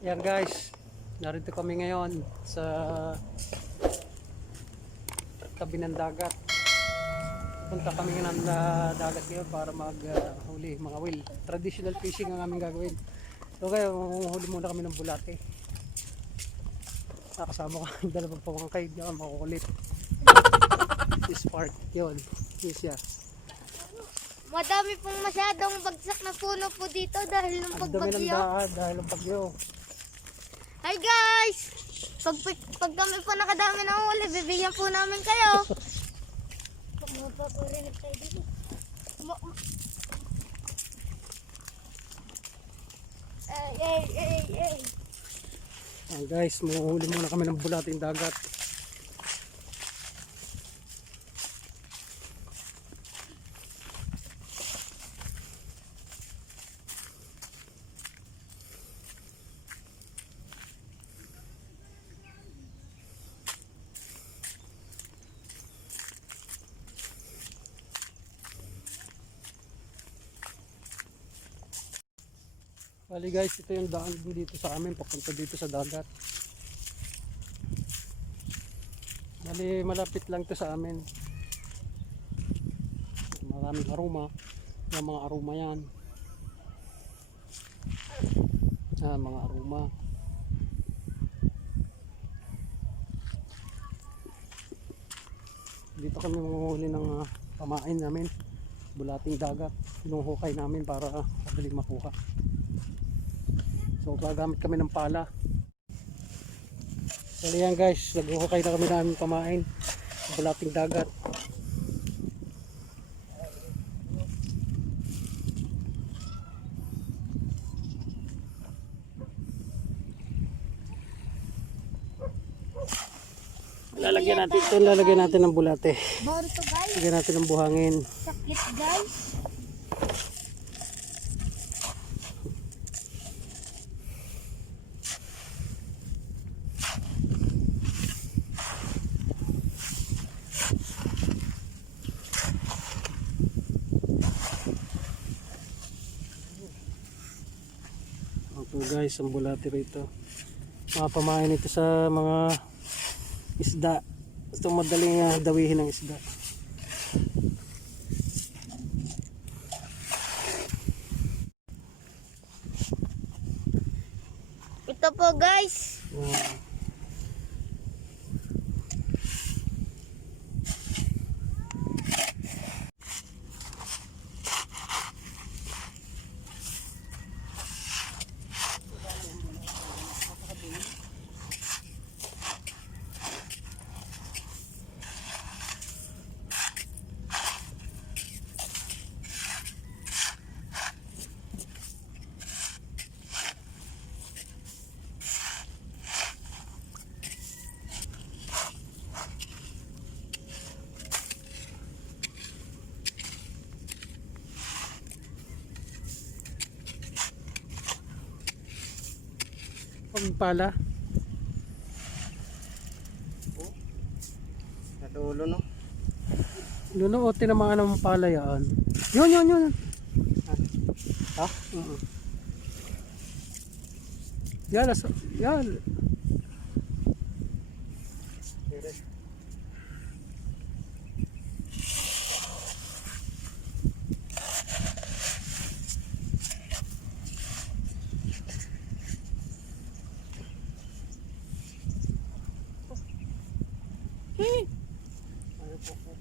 Yan guys, narito kami ngayon sa tabi ng dagat. Punta kami ng dagat ngayon para maghuli mga will. Traditional fishing ang aming gagawin. So kaya huli muna kami ng bulate. Nakasama ko ang dalawang pamangkay, di ako makukulit. Si Spark, yun. Yun siya. Madami pong masyadong bagsak na puno po dito dahil ng Ang dami ng pagbagyo. dahil ng bagyo. Hi guys! Pag kami po nakadami ng huli, bibigyan po namin kayo. Magpapurinig tayo dito. Ay. Guys, mahuhuli muna kami ng bulating dagat. Bali guys, ito yung daan dito sa amin, papunta dito sa dagat. Bali malapit lang to sa amin. Maraming aroma. Yung mga aroma yan. Mga aroma. Dito kami manguhuli ng pamain namin. Bulating dagat. Hinuhukay namin para madaling makuha. So gagamit kami ng pala. So yan guys, naghuhukay na kami namin pamain. Bulating dagat. Lalagyan natin ng bulate. Bawal to guys. Lagyan natin ng buhangin. Sakit guys. Okay guys, ang bulate rito. Mga pamain ito sa mga isda. Ito madaling dawihin ng isda. Ito po guys. Ang pala. Natulo no? Luno o tinamaan ng pala yan. Yun. Ha? Yan.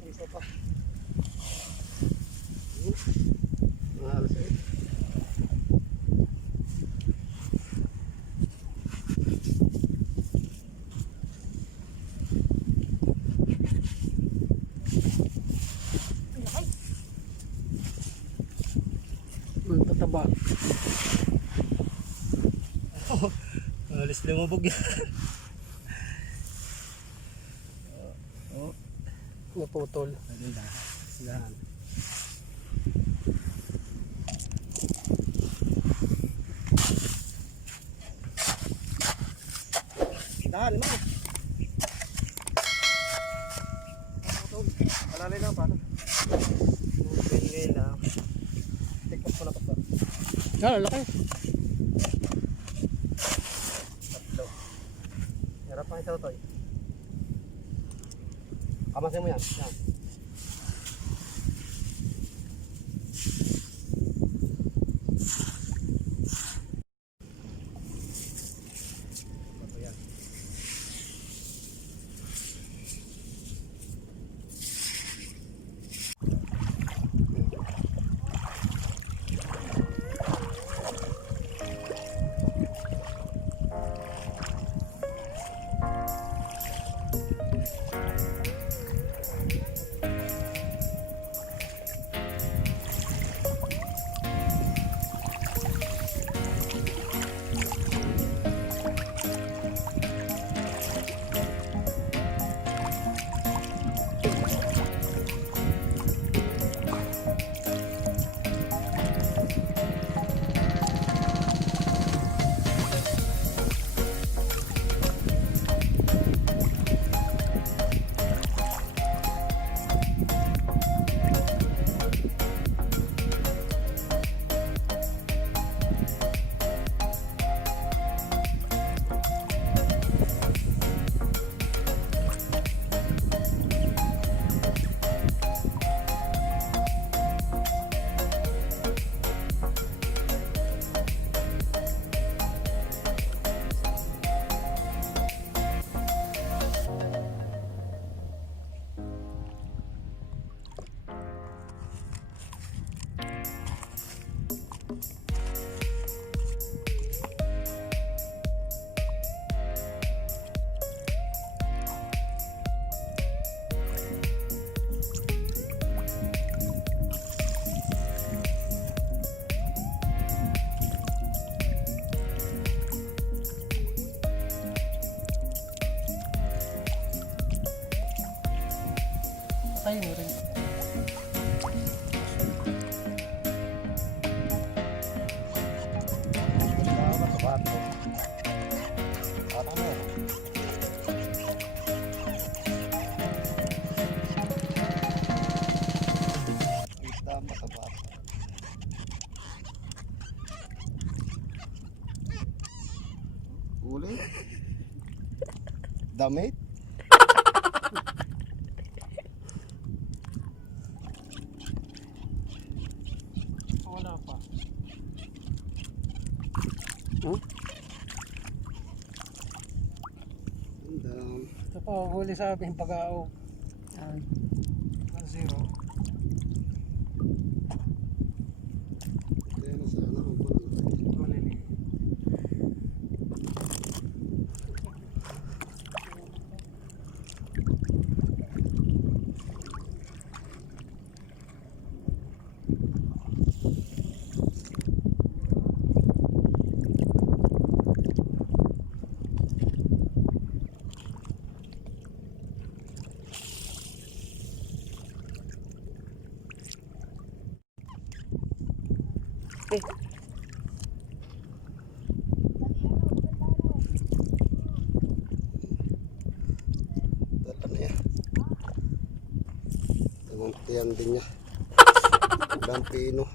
Ito pa. Mahalas eh. Ang tataba. Alis lumubog yan. Naputol. Dahan. Dahan mo. Malalay lang paano? Ngayon lang. Take off ko na pa. Yan, laki. Mga isa to. Kamasin mo yan. Yan. Ito yan. Patayin mo rin. Uli. Damit. Wala pa. Ito po, huli sa amin pag-aog. 1-0. Malili. Dala na yan. Ang tiyan din niya. Ilang pino.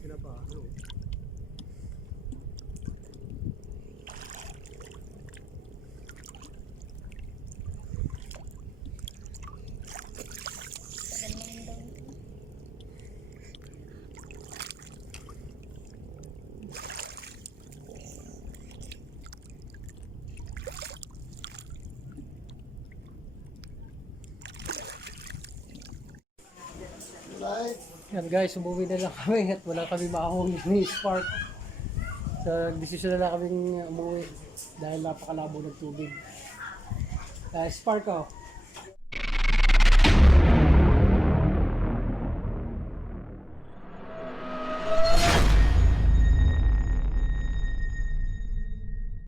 Sila pa, ano? Yan guys, umuwi na lang kami at wala kami makahuli ni Spark. So, desisyon na lang kaming umuwi dahil napakalabo ng tubig. Spark, oh.